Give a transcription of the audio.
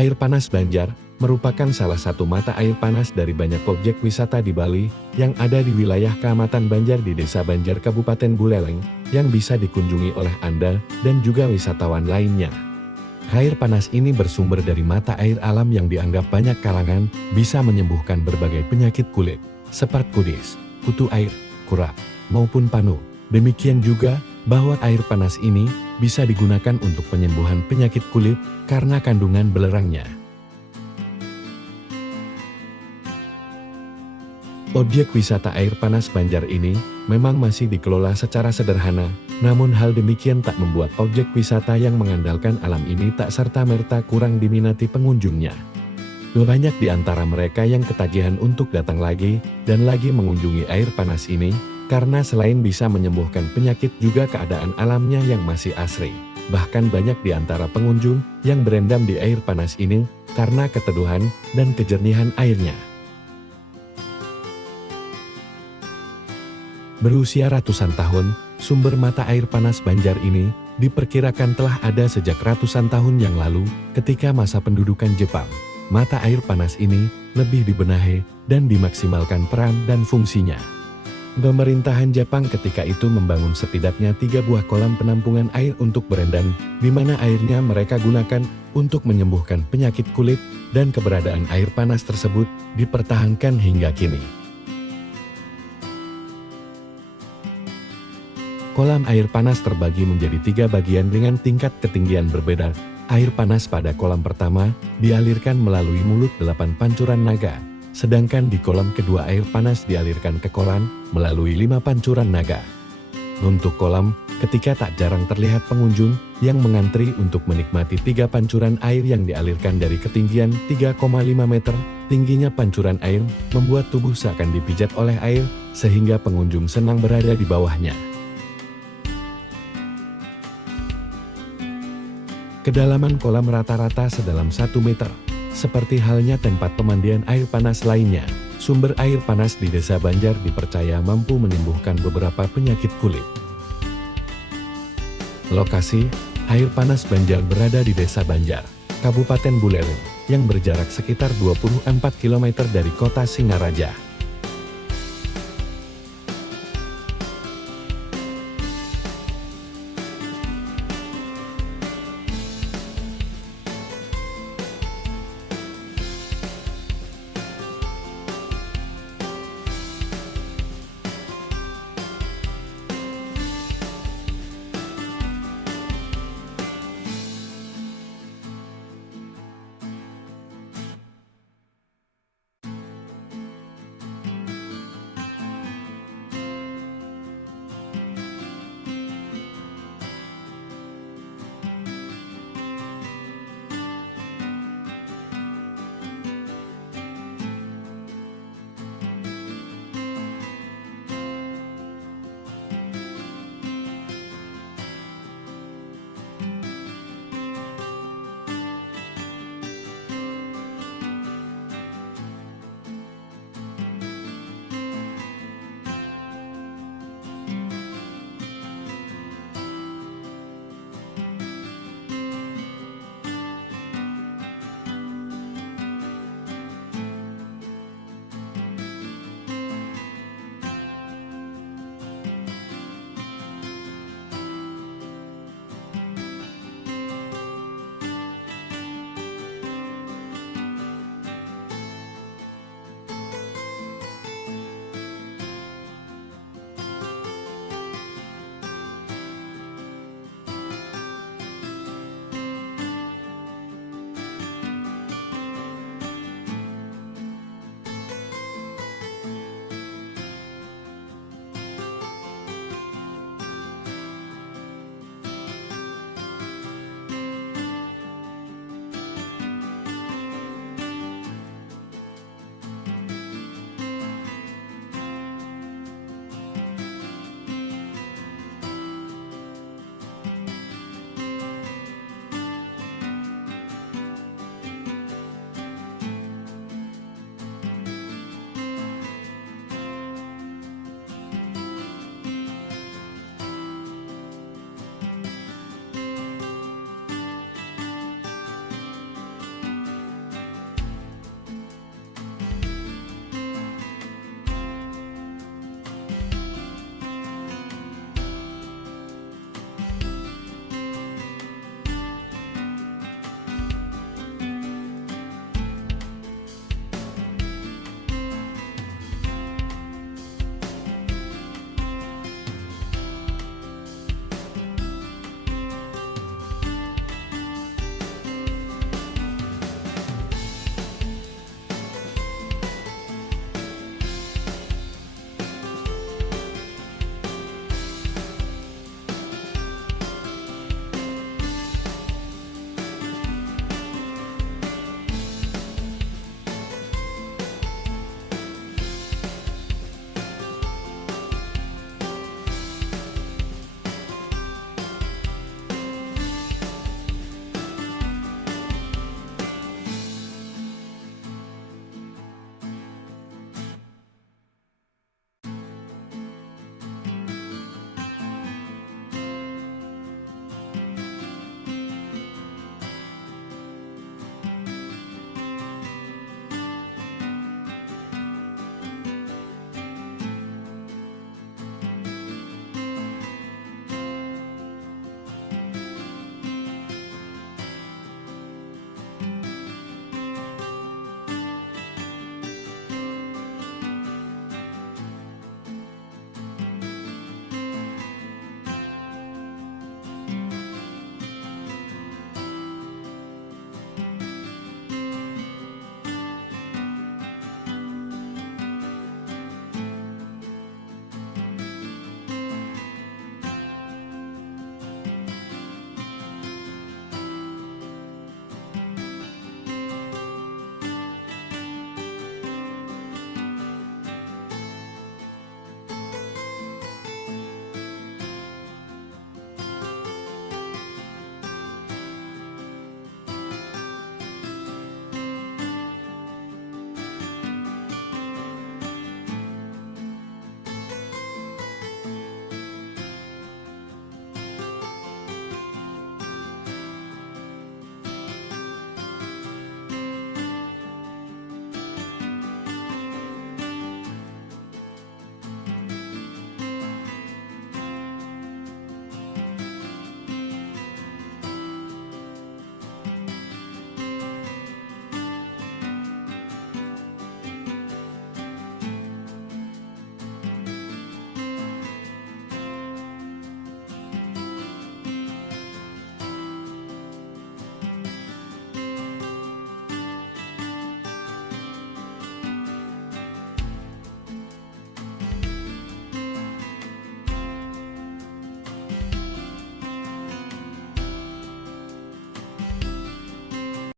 Air panas Banjar merupakan salah satu mata air panas dari banyak objek wisata di Bali yang ada di wilayah Kecamatan Banjar di Desa Banjar Kabupaten Buleleng yang bisa dikunjungi oleh Anda dan juga wisatawan lainnya. Air panas ini bersumber dari mata air alam yang dianggap banyak kalangan bisa menyembuhkan berbagai penyakit kulit seperti kudis, kutu air, kurap, maupun panu. Demikian juga bahwa air panas ini bisa digunakan untuk penyembuhan penyakit kulit karena kandungan belerangnya. Objek wisata air panas Banjar ini memang masih dikelola secara sederhana, namun hal demikian tak membuat objek wisata yang mengandalkan alam ini tak serta-merta kurang diminati pengunjungnya. Banyak di antara mereka yang ketagihan untuk datang lagi dan lagi mengunjungi air panas ini, karena selain bisa menyembuhkan penyakit juga keadaan alamnya yang masih asri. Bahkan banyak di antara pengunjung yang berendam di air panas ini karena keteduhan dan kejernihan airnya. Berusia ratusan tahun, sumber mata air panas Banjar ini diperkirakan telah ada sejak ratusan tahun yang lalu ketika masa pendudukan Jepang. Mata air panas ini lebih dibenahi dan dimaksimalkan peran dan fungsinya. Pemerintahan Jepang ketika itu membangun setidaknya 3 buah kolam penampungan air untuk berendam, di mana airnya mereka gunakan untuk menyembuhkan penyakit kulit, dan keberadaan air panas tersebut dipertahankan hingga kini. Kolam air panas terbagi menjadi 3 bagian dengan tingkat ketinggian berbeda. Air panas pada kolam pertama dialirkan melalui mulut 8 pancuran naga. Sedangkan di kolam kedua air panas dialirkan ke kolam melalui 5 pancuran naga. Untuk kolam, ketika tak jarang terlihat pengunjung yang mengantri untuk menikmati 3 pancuran air yang dialirkan dari ketinggian 3,5 meter. Tingginya pancuran air membuat tubuh seakan dipijat oleh air, sehingga pengunjung senang berada di bawahnya. Kedalaman kolam rata-rata sedalam 1 meter. Seperti halnya tempat pemandian air panas lainnya, sumber air panas di Desa Banjar dipercaya mampu menyembuhkan beberapa penyakit kulit. Lokasi air panas Banjar berada di Desa Banjar, Kabupaten Buleleng, yang berjarak sekitar 24 km dari kota Singaraja.